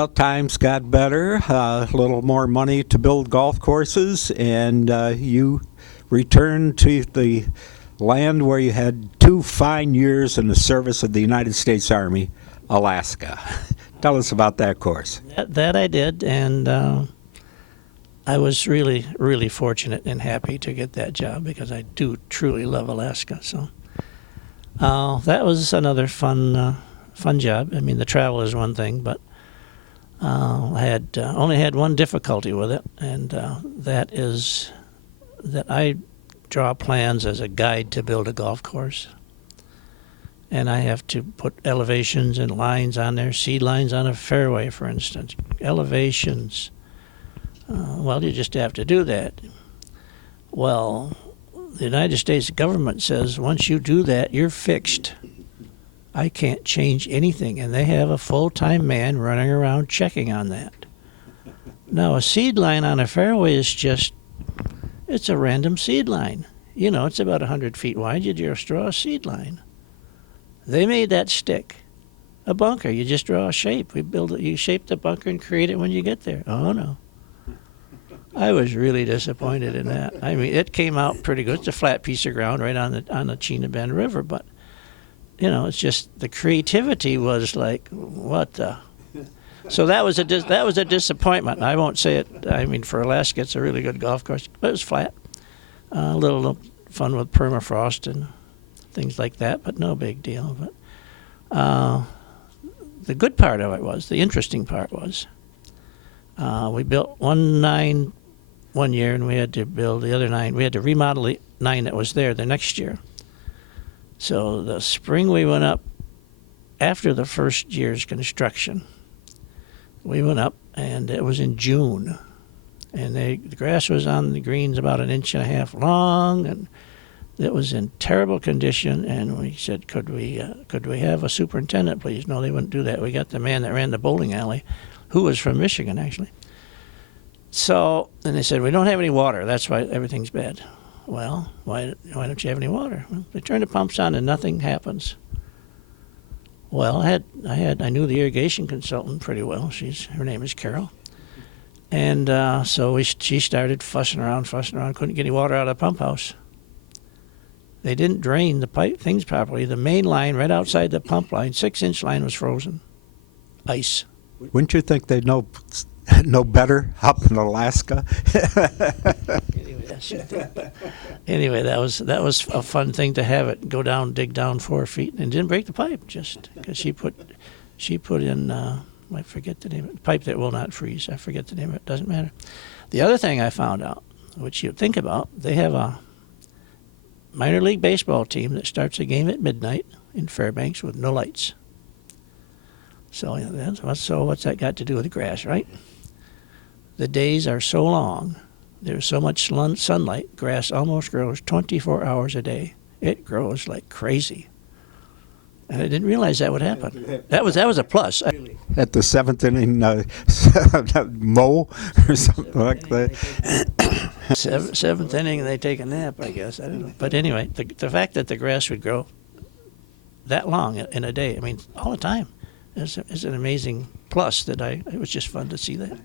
Well, times got better, a little more money to build golf courses, and you returned to the land where you had 2 fine years in the service of the United States Army, Alaska. Tell us about that course. That I did, and I was really, really fortunate and happy to get that job because I do truly love Alaska. So that was another fun job. I mean, the travel is one thing, but I had only had one difficulty with it, and that is that I draw plans as a guide to build a golf course. And I have to put elevations and lines on there, seed lines on a fairway, for instance. Elevations. Well, you just have to do that. Well, the United States government says once you do that, you're fixed. I can't change anything, and they have a full-time man running around checking on that. Now, a seed line on a fairway is it's a random seed line. You know, it's about 100 feet wide. You just draw a seed line. They made that stick. A bunker, you just draw a shape. We build it. You shape the bunker and create it when you get there. Oh, no. I was really disappointed in that. I mean, it came out pretty good. It's a flat piece of ground right on the Chena Bend River, but you know, it's just the creativity was like, what the? So that was a disappointment. I won't say it. I mean, for Alaska, it's a really good golf course, but it was flat. A little fun with permafrost and things like that, but no big deal. But the good part of it was, the interesting part was, we built 9 one year, and we had to build the other 9. We had to remodel the 9 that was there the next year. So the spring we went up, after the first year's construction, we went up, and it was in June. And the grass was on the greens about 1.5 inches long, and it was in terrible condition. And we said, could we have a superintendent, please? No, they wouldn't do that. We got the man that ran the bowling alley, who was from Michigan, actually. So, and they said, we don't have any water. That's why everything's bad. Well, why don't you have any water? Well, they turn the pumps on and nothing happens. Well, I knew the irrigation consultant pretty well. Her name is Carol. And so she started fussing around, couldn't get any water out of the pump house. They didn't drain the pipe things properly. The main line right outside the pump line, 6-inch line, was frozen. Ice. Wouldn't you think they'd know better up in Alaska? Anyway, that was a fun thing to have it go down, dig down 4 feet, and didn't break the pipe just because she put in I forget the name of it, pipe that will not freeze. I forget the name of it. Doesn't matter. The other thing I found out, which you'd think about, they have a minor league baseball team that starts a game at midnight in Fairbanks with no lights. So what's that got to do with the grass, right? The days are so long, there's so much sunlight, grass almost grows 24 hours a day. It grows like crazy. And I didn't realize that would happen. That was a plus. At the 7th inning mow or something like that. Seventh inning, and they take a nap, I guess. I don't know. But anyway, the fact that the grass would grow that long in a day, I mean, all the time, is an amazing plus that it was just fun to see that.